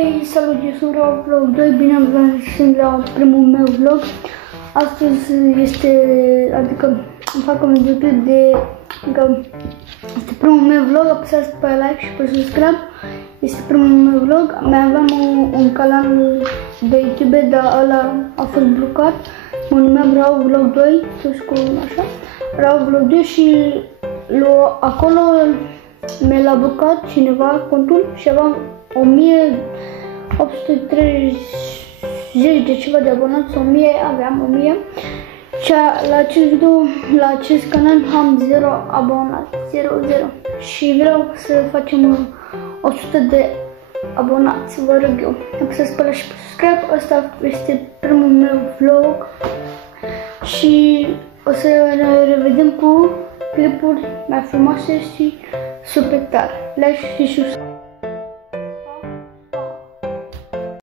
Hey, salut, eu sunt Rau Vlog 2, bine am venit la primul meu vlog. Astăzi adică îmi fac un video este primul meu vlog, apăsați pe like și pe subscribe. Este primul meu vlog, mai aveam un canal de YouTube, dar ăla a fost blocat. Mă numeam Rau Vlog 2, toți cu așa, Rau Vlog 2 și acolo mi l-a blocat cineva contul și aveam 1830 de ceva de abonați, 1000, aveam 1000. La acest video, la acest canal am 0 abonați, 0. Și vreau să facem 100 de abonați, vă rog eu. Apăsați pe like și pe subscribe, asta este primul meu vlog și o să ne revedem cu clipuri mai frumoase și super tare. Like și subscribe.